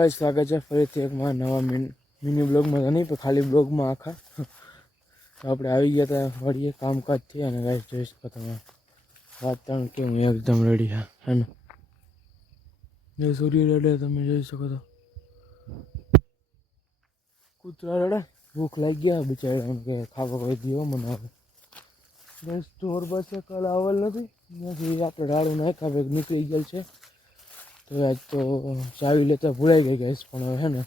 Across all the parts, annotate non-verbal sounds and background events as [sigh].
Guys સ્વાગત છે ફરીથી એક મારા નવા મિન- બ્લોગમાં. તો નહીં પણ ખાલી બ્લોગમાં આખા. તો આપણે આવી ગયા હતા વળીએ કામકાજથી અને ગાઈસ જોઈ શકો તમે. વાત ત્રણ કે કેવું, એકદમ રેડી હા હે ને સૂર્ય રડે, તમે જોઈ શકો તો કૂતરા રડે. ભૂખ લાગી ગયા, બિચારા કે ખાવા કોઈ દીવો મને આવે બસ ઢોર પાસે કાલ આવેલ નથી. ત્યાંથી આપણે રાડું નાખ્યા ભાઈ નીકળી ગયેલ છે. તો આજ તો ચાવી લેતા ભૂલાઈ ગઈ ગેસ પણ હવે હે ને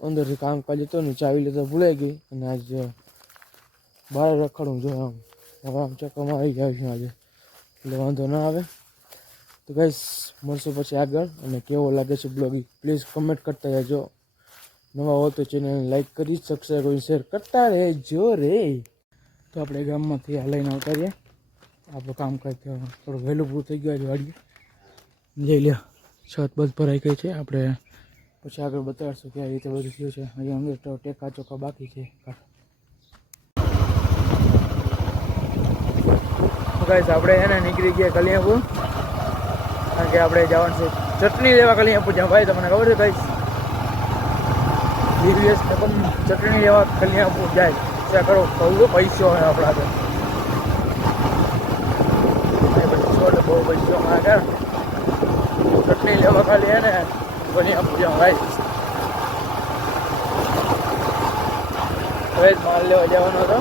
અંદરથી કામકાજ હતો ને ચાવી લેતા ભૂલાઈ ગઈ અને આજ બહાર રખડું જો આમ. હવે આમ ચક્કર મારી ગયા છે આજે. એટલે વાંધો ના આવે. તો ગઈશ મળશું પછી આગળ અને કેવો લાગે છે બ્લોગ પ્લીઝ કમેન્ટ કરતા રહેજો. નવા હો તો ચેનલને લાઈક કરી સબસ્ક્રાઈબ કરી શેર કરતા રહેજો રે. તો આપણે ગામમાંથી આ લઈને આવતા રહ્યા. આપણું કામકાજ થોડું વહેલું પૂરું થઈ ગયું આજે વાડીએ. જઈ લ્યો છત બધ ભરાઈ ગઈ છે. આપણે પછી આગળ બતાડશું કે આ રીતે બધું થયું છે. અહીંયા અંદર ટેકા ચોખા બાકી છે. આપણે એને નીકળી ગયા કલિયાપુર. કારણ કે આપણે જવાનું છે ચટણી લેવા કલિયાપુર જ્યાં ભાઈ, તમને ખબર છે ગાઈસ? દિવ્યેશ પણ ચટણી લેવા કલિયાપુર જાય. ત્યાં કરો બહુ પૈસો હોય આપણા બહુ પૈસો માગે. ચટણી લેવા ખાલી એને બનિયા પૂજા ભાઈ. હવે જ માલ લેવા જવાનો હતો.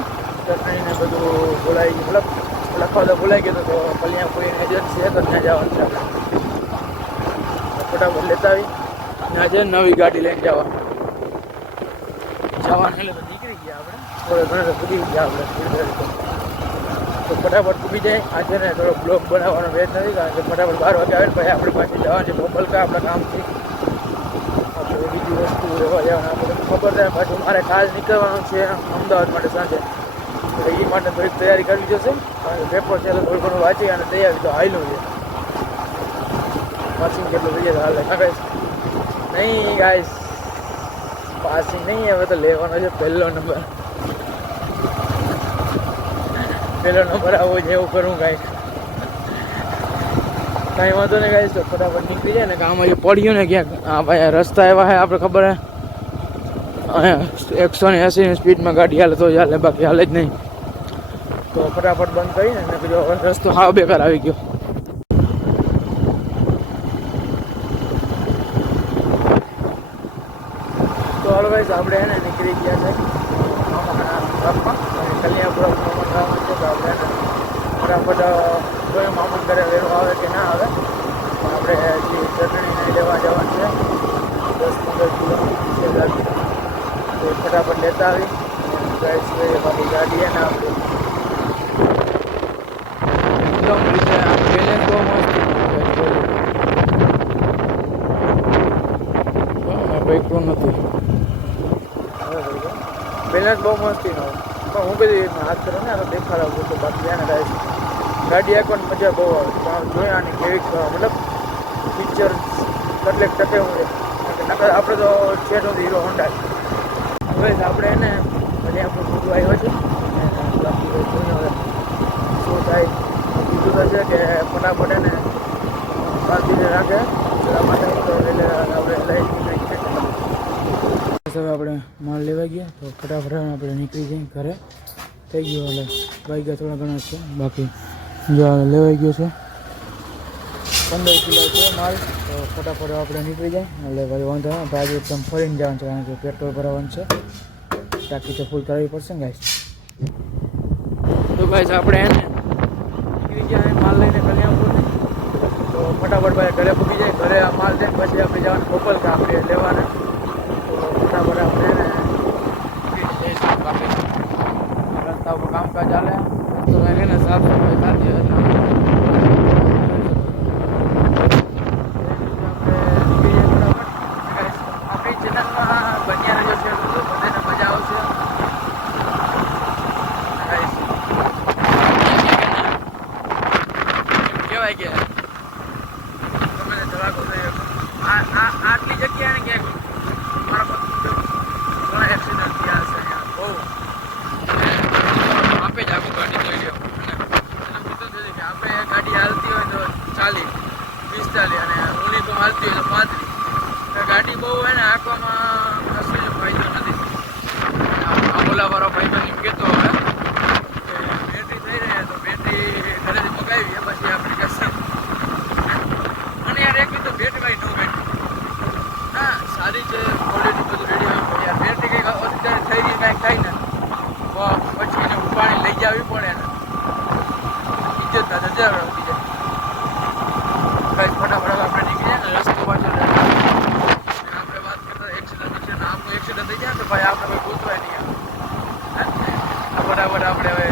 ચટણી ને બધું બોલાઈ ગયું. મતલબ લખવા તો ભૂલાઈ ગયો તો કલ્યાણપુરીની એજન્સી હતો ત્યાં જવાનું છે ફટાફટ લેતા આવી. ત્યાં છે નવી ગાડી લઈને જવા જવાનું એટલે નીકળી ગયા આપણે. થોડે ઘણે તો ગયા આપણે. તો ફટાફટ ડૂબી જાય. આજે ને થોડો બ્લોગ બનાવવાનો વેટ નથી કારણ કે ફટાફટ બાર વાગે આવે પછી આપણે પાછી જવાની મોકલકા આપણા કામથી. આપણે બીજી વસ્તુ રહેવા જવાનું આપણે ખબર થાય પાછું મારે ખાસ નીકળવાનું છે અમદાવાદ માટે સાંજે. એ માટે થોડીક તૈયારી કરવી જશે. કારણ કે પેપર છે એટલે થોડું ઘણું વાંચી અને તૈયારી તો હાઈલું છે. પાસિંગ કેટલું થઈ જાય હાલ. ગાઈસ નહીં ગાઈસ પાસિંગ નહીં, હવે તો લેવાનો છે પહેલો નંબર. પહેલો નંબર આવવો છે, એવું કરું કાંઈક કાંઈ વાંધો નહીં કાંઈ ફટાફટ નીકળી જાય ને કામ હજી પડ્યું ને ક્યાંક હા ભાઈ રસ્તા એવા હે, આપણે ખબર હે? એકસો ને એંસીની સ્પીડમાં ગાડી હાલે, તો ચાલે બાકી હાલે જ નહીં. તો ફટાફટ બંધ કરીને, ને બીજો રસ્તો હા બેકાર આવી ગયો. તો હાલો આપણે એને નીકળી ગયા છે. મામાના તો આપણે ફટાફટ કોઈ મામા ઘરે વેરો આવે કે ના આવે પણ આપણે હજી ચટણીને લેવા જવાનું છે દસ પંદર છે તો ફટાફટ લેતા આવી બાકી ગાડી એને આપણે એકદમ રીતે બેલેન્સ બહુ મસ્ત બાઈક તો નથી. બેલેન્સ બહુ મસ્તી નો પણ હું બધી હાથ કરો ને તો દેખાડાવું તો બાકી એને ગાઈસ ગાડી આંકવાની મજા બહુ આવે. પણ જોયા આની કેવી મતલબ પિક્ચર કેટલેક ટકે હું નકર આપણે તો છે તો હીરો હોન્ડા હવે આપણે એને, પછી આપણું બધું આવ્યો છે. બાકી જોઈને હવે શું થાય. બીજું તો છે કે ફટાફટ એને બાકી રાખે. એટલા માટે આપણે લઈ હવે આપણે માલ લેવા ગયા, તો ફટાફટ આપણે નીકળી જઈએ ઘરે. થઈ ગયો એટલે વાગ્યા થોડા ઘણા છે, બાકી જો લેવાઈ ગયો છે. પંદર કિલો છે માલ, તો ફટાફટ આપણે નીકળી જાય એટલે ભાઈ વાંધો ના ભાઈ આજે એકદમ ફરીને જવાનું છે, કારણ કે પેટ્રોલ ભરાવાનું છે. ટાંકી તો ફૂલ કરાવવી પડશે ને ગાઈસ તો ગાઈસ આપણે એને નીકળી ગયા માલ લઈને કલ્યાણપુર તો ફટાફટ ભાઈ ઘરે પૂકી જાય, ઘરે માલ દઈને પછી આપણે જવાનું ગોપાલ કા આપણે લેવાના. ફટાફટ આપણે રસ્તા ઉપર કામકાજ ચાલે તો એને સાફ સફાઈ થતી એટલે આપણી ચેનલમાં બન્યા રહ્યો છે બધાને મજા આવશે કહેવાય કે તમે ધડાકો થયો આ આ આટલી જગ્યાએ ને ક્યાંક મારા ઘણા એક્સિડન્ટ થયા છે અહીંયા બહુ આપે જ આખું ગાડી જોઈ લ્યો અને એના મિત્રો છે કે આપણે મૂકવામાં કશું ફાયદો નથી આ ઓલાવાળો ભાઈ તો એમ કહેતો હવે કે બેટરી થઈ રહી તો બેટરી ઘરેથી મગાવી પછી એપ્લિકેશન અને યાર એક તો બેટરી નો બેટરી ના સારી છે ક્વોલિટી બધું રેડી હોય પણ યાર બેટરી કંઈક અત્યારે થઈ ગઈ કાંઈક થાય ને તો પછી એને ઉપાડી લઈ જવી પડે ને કાંઈ ફટાફટ આપણે નીકળીએ ને રસ્તો પાછળ આપણે વાત કરતા એક્સિડન્ટ છે આમનું એક્સિડન્ટ થઈ જાય તો ભાઈ આપણે કોઈ નહીં ફટાફટ આપણે હવે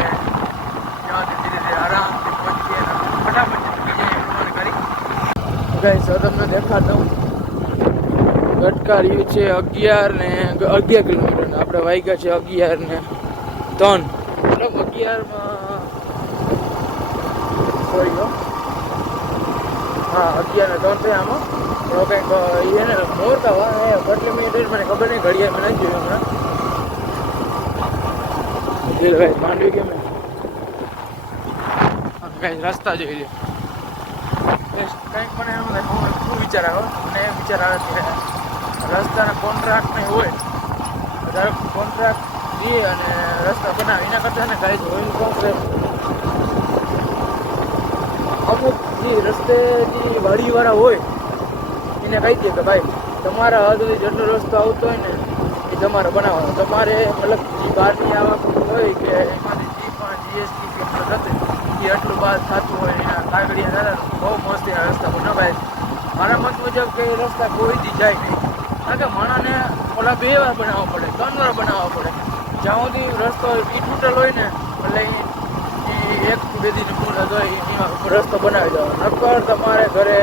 આરામથી ફટાફટ કરી. ગાઈસ હવે તમને દેખાડું. ગટકાર્યું છે અગિયાર ને અગિયાર કિલોમીટર આપણે વાગ્યા છે અગિયાર ને ત્રણ. બરાબર અગિયારમાં સોરી હો અગિયાર ને ત્રણ થયા આમાં. પણ કંઈક એને મોરતા હોય એ કેટલી મિનિટ મને ખબર નહીં ઘડિયાળ મને નથી જોયું હમણાં દિલ ભાઈ માંડવી કેમ કઈ રસ્તા જોઈ લે. કંઈક મને એમ શું વિચાર આવે મને એ વિચાર આવે કે રસ્તાના કોન્ટ્રાક્ટ નહીં હોય. કોન્ટ્રાક્ટ દે અને રસ્તા બનાવે. એના કરતાં ને કાંઈ ઓઇલ કોન્ટ્રાક્ટ અમુક જે રસ્તે જે વાડીવાળા હોય, એને કહી દે કે ભાઈ, તમારા હદ સુધી જેટલો રસ્તો આવતો હોય ને, એ તમારે બનાવવાનો. તમારે મતલબ જે બહારની આવક હોય કે એમાંથી જે પણ જીએસટી કે થતું એ આટલું બહાર થતું હોય, એના કાગળિયા દાદા બહુ મસ્ત એના રસ્તા બનાવાય મારા મત મુજબ કે એ રસ્તા કોઈથી જાય નહીં. કારણ કે માણસને ઓલા બે વાર બનાવવા પડે, ત્રણ વાર બનાવવા પડે. જ્યાં સુધી રસ્તો એ તૂટેલ હોય ને, એટલે એમાં રસ્તો બનાવી દો નકર તમારે ઘરે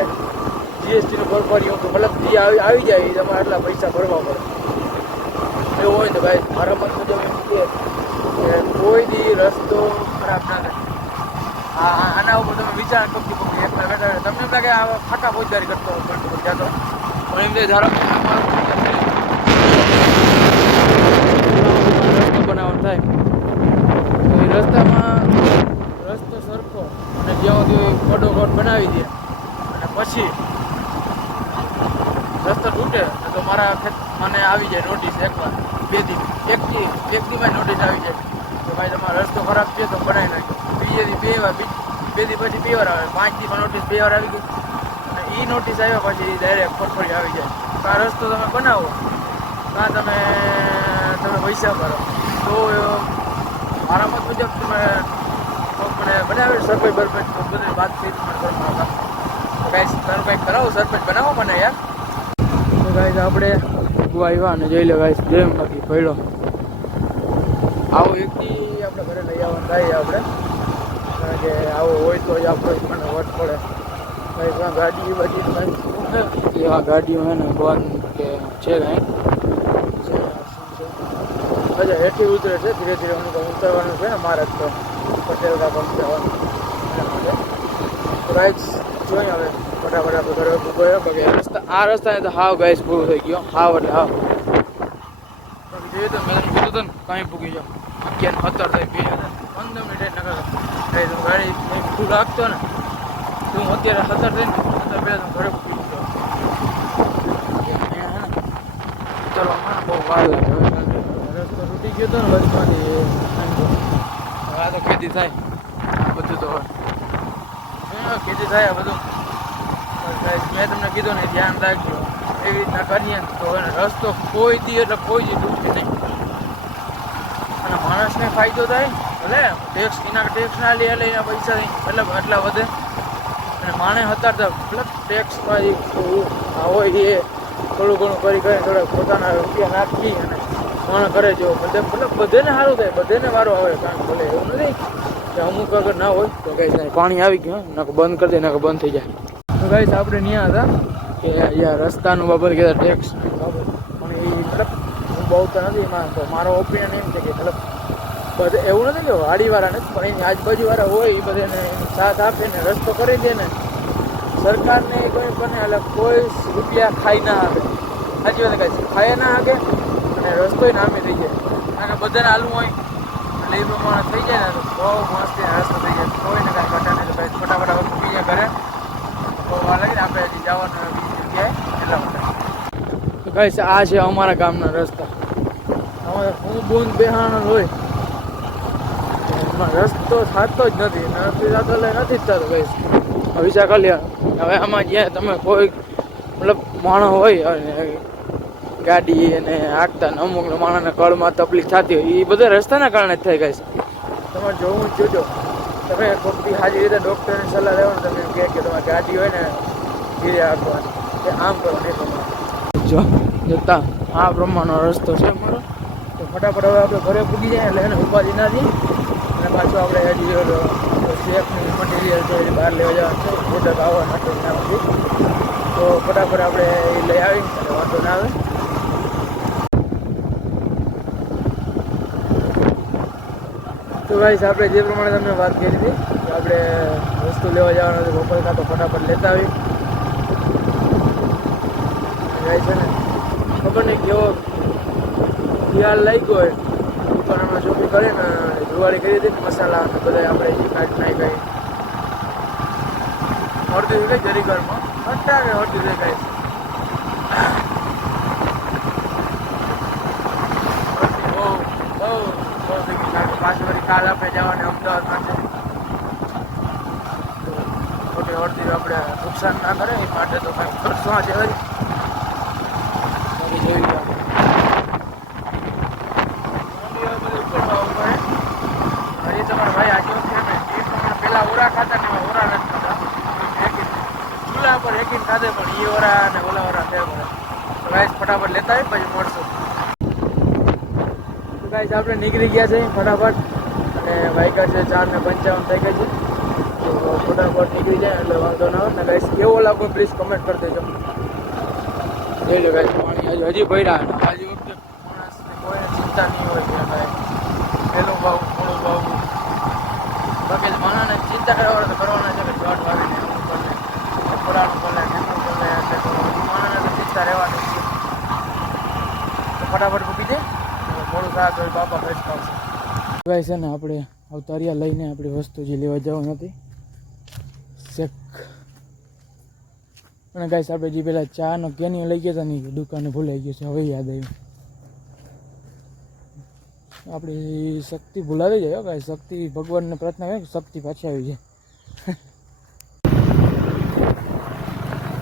જીએસટીનું હોય તો મતલબ જે આવી જાય એ તમારે આટલા પૈસા ભરવા પડે. એવું હોય તો ભાઈ, મારા મત મુજબ એમ કે કોઈ દી રસ્તો ખરાબ ના થાય. આના ઉપર તમે વિચાર કરતી પકડી એકલા બેઠા. તમને એમ લાગે આ ખાટા ફોજદારી કરતો બધું જાતો પણ એમ કે ધારો રસ્તો બનાવવાનો થાય. રસ્તો સરખો અને જ્યાં સુધી ખોટો ખોટ બનાવી દે. અને પછી રસ્તો તૂટે તો મારા મને આવી જાય નોટિસ એકવાર, બે દી. એક દી, એક નોટિસ આવી જાય કે ભાઈ તમારો રસ્તો ખરાબ છે તો બનાવી નાખ્યો. બીજે દી બે વાર, બે દી પછી બે વાર આવે. પાંચ દીમાં નોટિસ બે વાર આવી ગઈ અને એ નોટિસ આવ્યા પછી ડાયરેક્ટ ફટફડી આવી જાય. તો આ રસ્તો તમે બનાવો. કાં તમે તમે પૈસા ભરો. તો, મારા મત મુજબ તમે મને બનાવે સરપંચ બરપંચ બધી વાત થઈ તો ગાઈસ તમે કંઈક કરાવો સરપંચ બનાવો મને યાર. તો ગાઈસ આપણે ઊભા આવ્યા અને જોઈ લો ગાઈસ જેમ બાકી પડ્યો આવો વ્યક્તિ આપણે ઘરે લઈ આવવાનું થાય આપણે. કારણ કે આવો હોય તો જ આપણે મને વટ પડે. કંઈક પણ ગાડી બધી એવા ગાડીઓ હે ને બંધ કે છે કંઈક અચ્છા હેઠી ઉતરે છે ધીરે ધીરે હું ઉતરવાનું છે ને મારે તો. પટેલ કા એના માટે જોઈએ હવે ફટાફટ આપણે ઘરે કે રસ્તા આ તો હાવ ગાઈસ પૂરું થઈ ગયો. હાવ એટલે હાવ. જોઈએ તો મેં કીધું હતું ને, કાંઈ પૂગી જાઓ. અગિયાર સત્તર થઈ બે પંદર મિનિટ નકર ગાઈ તું ગાડી મેં કીધું રાખતો ને, તો અત્યારે સત્તર થઈ ને સત્તર પહેલાં હું ઘરે પૂગી ને ચલો બહુ વાર રસ્તો તૂટી ગયો હતો ને વચમાંથી આ તો ખેતી થાય. બધું તો ખેતી થાય બધું. મેં તમને કીધું ને, ધ્યાન રાખજો. એવી રીતના કરીએ તો રસ્તો કોઈ દી એટલે કોઈ દી ડૂબશે નહીં. અને માણસને ફાયદો થાય, ભલે ટેક્સ એના ટેક્સ ના લે એટલે પૈસા એટલે એટલા વધે. અને માણે હતા તો મતલબ ટેક્સ આ હોય એ થોડું ઘણું કરી કરીને થોડા પોતાના રૂપિયા નાખી અને માણ કરે જો બધે મતલબ બધાને સારું થાય, બધાને વારો આવે, કારણ ભલે એવું નથી કે અમુક અગર ના હોય, તો કઈ પાણી આવી ગયું નાખ બંધ કરી દે, નાખ બંધ થઈ જાય. તો ગાઈસ આપણે ત્યાં હતા કે અહીંયા રસ્તાનું બાબત કહેતા ટેક્સ. બાબત પણ એ મતલબ હું બહુ તો નથી માનતો. મારો ઓપિનિયન એમ છે કે મતલબ બધે એવું નથી કે વાડીવાળા નથી, પણ એની આજુબાજુવાળા હોય, એ બધાને સાથ આપે ને રસ્તો કરી દે ને. સરકારને કોઈ પણ એટલે કોઈ રૂપિયા ખાઈ ના આવે સાચી વાત કાંઈ ખાય ના આવે અને રસ્તોય નામી થઈ જાય. અને બધાને હાલવું હોય, એટલે એ પ્રમાણે થઈ જાય ને તો બહુ મસ્ત રસ્તો થઈ જાય. કોઈને કાંઈ ઘટા નહીં, તો ભાઈ વસ્તુ હવે જાય ઘરે. બહુ વાર ને આપણે હજી જવાનું બીજી જગ્યાએ એટલા માટે. ગાઈસ, આ છે અમારા ગામના રસ્તા. અમારે હું બૂંદ બેહાણો હોય. એમાં રસ્તો થતો જ નથી. નથી થતો એટલે નથી જ થતો ગાઈસ. વિચાર કરી હવે આમાં જ્યાં તમે કોઈ, મતલબ માણસ હોય અને ગાડી અને હાંકતા અમુક માણસને કળમાં તકલીફ થતી હોય એ બધા રસ્તાના કારણે જ થઈ ગઈ છે. તમારે જોવું જ જોજો. તમે કોઈ બી હાજી રીતે ડૉક્ટરની સલાહ લેવાનું ને તમે એમ કહે કે તમારી ગાડી હોય ને ધીરે આપવાની કે આમ કરો નહીં પ્રમાણે જો જોતા. આ પ્રમાણનો રસ્તો છે મારો તો ફટાફટ હવે આપણે ઘરે પૂગી જાય એટલે એને ઉપાધિ ના દઈએ. અને પાછું આપણે હજી સેફની મટીરિયલ છે એ બહાર લેવા જવાનું છે. પ્રોડક્ટ આવવા માટે ના તો ફટાફટ આપણે એ લઈ આવીને વાંધો ના આવે. તો ગાઈસ આપણે જે પ્રમાણે તમને વાત કરી હતી આપણે વસ્તુ લેવા જવાનું હતું બપોર, કાં તો ફટાફટ લેતા આવી ગાય છે ને? ખબર નહીં કેવો ખ્યાલ લાગ્યો હોય. દુકાનમાં ચોખ્ખી કરે ને, જુવાળી કરી હતી મસાલા બધા આપણે કાઢ નાખી ગઈ હોડતી થઈ ગઈ જરી ઘરમાં અત્યારે હોડતી થઈ ગઈ બહુ બહુ બહુ થઈ ગઈ કારણ કે પાછી વળી કાલ આપણે જવાને અમદાવાદમાં માટે ખોટી હોડતી આપણે નુકસાન ના કરે, એ માટે તો કંઈક કરશો આજે વળી હજી તમારા ભાઈ આજે વખતે પેલા ઓરા ખાતા ને ઓરા નથી ખાતા. ચૂલા પર એકીને ખાધે પણ એ ઓરા અને ઓલા ઓરા થયા પડે રાઈસ ફટાફટ લેતા આવી પછી મળશું. ગાઈસ, આપણે નીકળી ગયા છે ફટાફટ. અને વાઈકર છે ચાર ને પંચાવન થઈ ગઈ છે. તો ફટાફટ નીકળી જાય, એટલે વાંધો ના આવે. ને ગાઈસ, કેવો લાગો પ્લીઝ કમેન્ટ કરી દેજો. જોઈ લો ગાઈસ, પાણી હજી હજી ભર્યા આજે વખતે કોઈ ચિંતા નહીં હોય છે ભાઈ પહેલું ભાવ, થોડું ભાવ. બાકી માણસને ચિંતા કરવા તો કરવાના છે, કે જોટ વાવીને એનું કરે ફળાનું કરે ઠેકું કરે એટલે માણસને ચિંતા રહેવાની ફટાફટ છે ને, આપણે અવતારિયા લઈને આપણી વસ્તુ જે લેવા જવાનું નથી. શેક. અને ગાઈસ આપણે જે પેલા ચા નો કેની લઈ ગયા હતા ને દુકાને ભૂલાઈ ગયું છે, હવે યાદ આવ્યું. આપણી શક્તિ ભૂલાવી જાય ગાઈસ શક્તિ, ભગવાનને પ્રાર્થના કરે શક્તિ પાછી આવી જાય. [laughs]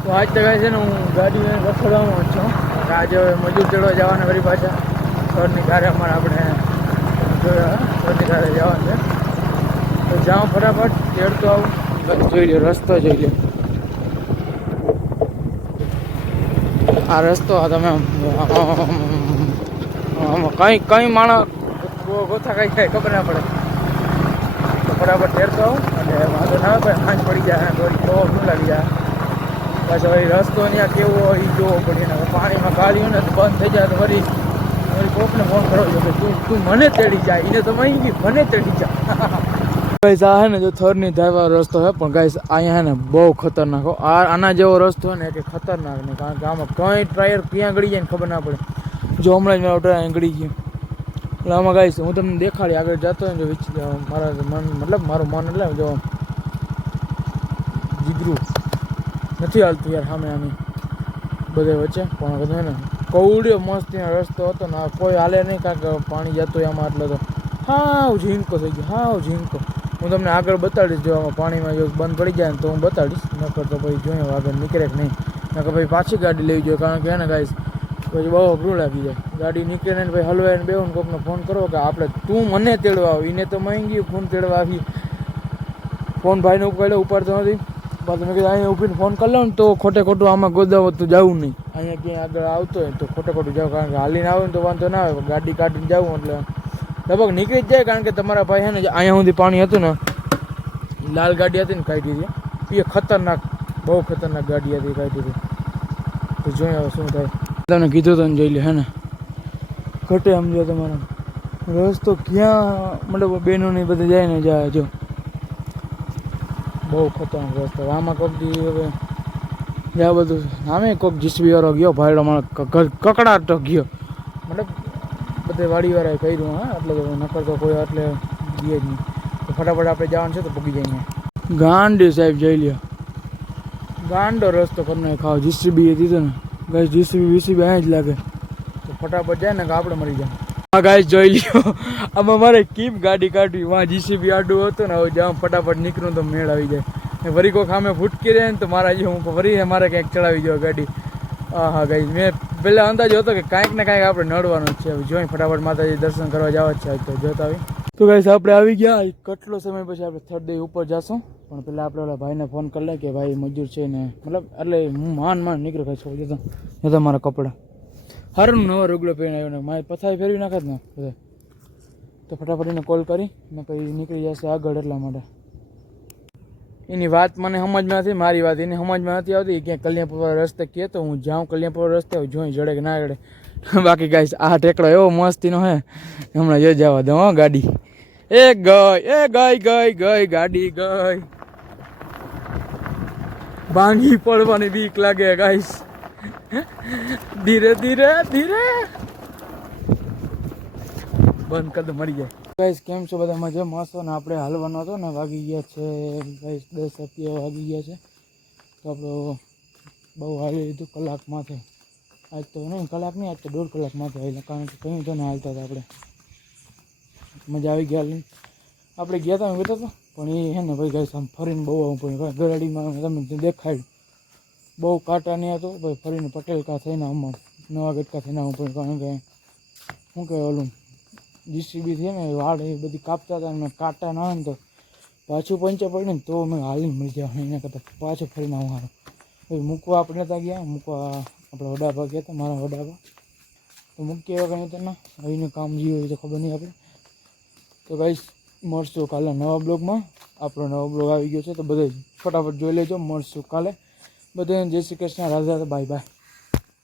તો આજ તો ગાઈસ છે ને, હું ગાડી જ છું. આજે મજૂર ચડવા જવાના ફરી પાછા. સરની કારે અમારે આપણે સરની કારે જવાનું છે. તો જાઉં ફટાફટ ચડતો આવું. જોઈ લો રસ્તો જોઈ લો આ રસ્તો તમે કઈ કઈ માણસ ગોથા કઈ જાય ખબર ના પડે. તો ફટાફટ તેરતો આવું અને વાંધો ના આવે સાંજ પડી જાય થોડી ખોવ શું લાગી જાય. પાછો એ રસ્તો ત્યાં કેવો હોય એ જોવો પડે પાણીમાં ગાડીઓ ને તો બંધ થઈ જાય તો ફરી કોકને ફોન કરવો જોઈએ કે તું તું મને તેડી જાય, એને તો મહી ગઈ મને તેડી જાય. ગાઈસ, આ હે ને જો થરની ધાવા રસ્તો છે, પણ ગાઈસ, અહીંયા હે ને બહુ ખતરનાક હો. આ આના જેવો રસ્તો હોય ને કે ખતરનાક નહીં કારણ કે આમાં કઈ ટાયર ક્યાં ગળી જાય ને ખબર ના પડે. જો હમણાં જ મારો ટાયર ગળી ગયો. એટલે આમાં ગાઈસ, હું તમને દેખાડી આગળ જતો હોય ને, જો વિચ- મારા મન મતલબ મારું મન એટલે જો જીગરું. નથી હાલતું યાર, સામે આની. બધે વચ્ચે, પણ બધું હે ને કવડ્યો મસ્ત ત્યાં રસ્તો હતો ને કોઈ હાલે નહીં કારણ કે પાણી જતું આમાં એટલે તો હાવ ઝીંકો થઈ ગયો, હાવ ઝીંકો. હું તમને આગળ બતાડીશ, જો આમાં પાણીમાં જો બંધ પડી જાય ને તો હું બતાડીશ. નકર તો ભાઈ જોઈએ આગળ નીકળે કે નહીં. નકર ભાઈ પાછી ગાડી લેવી જોઈએ, કારણ કે એને ગાઈશ પછી બહુ અઘરું લાગી જાય. ગાડી નીકળે ને પછી હલવાઈને બેહું ને કોકને ફોન કરો કે આપણે તું મને તેડવા આવ. એને તો માંગી ફોન તેડવા આવી. ફોન ભાઈને ઉપાડ્યો, ઉપાડતો નથી. પાછું મેં કીધું અહીંયા ઊભીને ફોન કરી ને તો ખોટે ખોટું આમાં ગોદાવત જવું નહીં. અહીંયા ક્યાંય આગળ આવતો હોય તો ખોટે ખોટું જાવ કારણ કે હાલીને આવે ને તો વાંધો ના આવે ગાડી કાઢીને જવું એટલે લગભગ નીકળી જ જાય, કારણ કે તમારા ભાઈ છે ને અહીંયા સુધી પાણી હતું ને, લાલ ગાડી હતી ને કાઢી હતી. એ ખતરનાક, બહુ ખતરનાક ગાડી હતી કાઢી હતી. તો જોઈએ હવે શું થાય. તમને કીધું તો ને જોઈ લે, હે ને? ઘટે સમજો તમારો. રસ્તો ક્યાં, મતલબ બહેનોની બધે જાય ને જાય, જો. બહુ ખતરનાક રસ્તો. આમાં દી હવે આ બધું આમે કોક જીસબી વાળો ગયો, ભાઈડો માણસ કકડાટ ગયો. મતલબ બધે વાડીવાળાએ કર્યું, હા એટલે નકર તો કોઈ એટલે ગયે જ નહીં. તો ફટાફટ આપણે જવાનું છે તો પૂગી જઈએ ગાંડી સાહેબ જઈ લ્યો. ગાંડો રસ્તો કરીને ખાવ જીસીબી દીધો ને. ગઈ જીસીબી વીસીબી આ જ લાગે. તો ફટાફટ જાય ને કે આપણે મરી જાય હા ગાઈસ જોઈ લ્યો. આમાં મારે કીપ ગાડી કાઢવી. વાં જીસીબી આડું હતું ને, હવે જ્યાં ફટાફટ નીકળું તો મેળ આવી જાય. વરી કોક સામે ફૂટકી રહે ને તો મારા જે હું વરી મારે ક્યાંક ચડાવી જાઉં ગાડી. હા હા ગાઈ મેં પહેલાં અંદાજ હતો કે કાંઈક ને કાંઈક આપણે નડવાનું છે. હવે જોઈ ફટાફટ માતાજી દર્શન કરવા જવા જ છે તો, જોતા આવી તો ગાઈસ આપણે આવી ગયા. કેટલો સમય પછી આપણે થર્ડ ડે ઉપર જશું. પણ પહેલાં આપણે ઓલા ભાઈને ફોન કરી લે કે ભાઈ મજૂર છે ને, મતલબ એટલે હું માન માન નીકળ્યો ખાઈ છો જતો, જતા મારા કપડાં. હારું નવા રૂગડો પહેરીને આવ્યો ને, મારે પથારી ફેરવી નાખે જ ને બધા. તો ફટાફટ એને કોલ કરી ને પછી નીકળી જશે આગળ એટલા માટે. એની વાત મને સમજમાં નથી, મારી વાત એની સમજમાં નથી આવતી. ક્યાંક કલ્યાણપુર રસ્તે કહે તો હું જાઉં કલ્યાણપુર રસ્તે જોઈ જડે કે ના જડે. [laughs] બાકી ગાઈસ, આ ટેકડો એવો મસ્તીનો હે. હમણાં જો જવા દઉં હો ગાડી. એ ગઈ એ ગઈ ગઈ ગઈ, ગાડી ગઈ. ભાંગી પડવાની બીક લાગે ગાઈસ. ધીરે ધીરે ધીરે. બંધ કરી દો, મરી જાય. ગાઈસ કેમ છો? બધા મજા મસ્ત ને આપણે હાલવાનો હતો ને? વાગી ગયા છે ગાઈસ દસ અત્યારે વાગી ગયા છે. તો આપણો બહુ હાલી લીધું કલાક માથે આજ તો નહીં, કલાક નહીં, આજ તો દોઢ કલાક માથે હાલ્યા. કારણ કે કંઈ તો ને હાલતા હતા આપણે. મજા આવી ગયા આપણે ગયા હતા ગયો હતો પણ એ હે ને, ભાઈ ગાઈસ આમ ફરીને બહુ આવું પડ્યું. ગરાડીમાં તમે દેખાડ્યું. બહુ કાંટા નહીં હતો ભાઈ ફરીને પટેલ કા થઈને આમાં, નવા ગટકા થઈને આવવું પડ્યું કારણ કે શું કહેવાય ઓલું? જીસીબી થઈ ને વાળ એ બધી કાપતા હતા અને કાંટા ના આવે ને તો પાછું પંચર પડ્યું ને તો અમે હાલીને મળી જાય એના કરતાં. પાછું ફરીને આવું પછી મૂકવા આપણે ત્યાં ગયા, મૂકવા આપણા વડાપા ગયા હતા, મારા વડાપા તો મૂકી એવા કંઈ હતા ના અહીંનું કામ જીવ હોય તો ખબર નહીં આપણે. તો ગાઈસ, મળશું કાલે નવા બ્લોગમાં. આપણો નવો બ્લોગ આવી ગયો છે, તો બધે ફટાફટ જોઈ લેજો, મળશું કાલે. બધાને જય શ્રી કૃષ્ણ રાધા બાય બાય.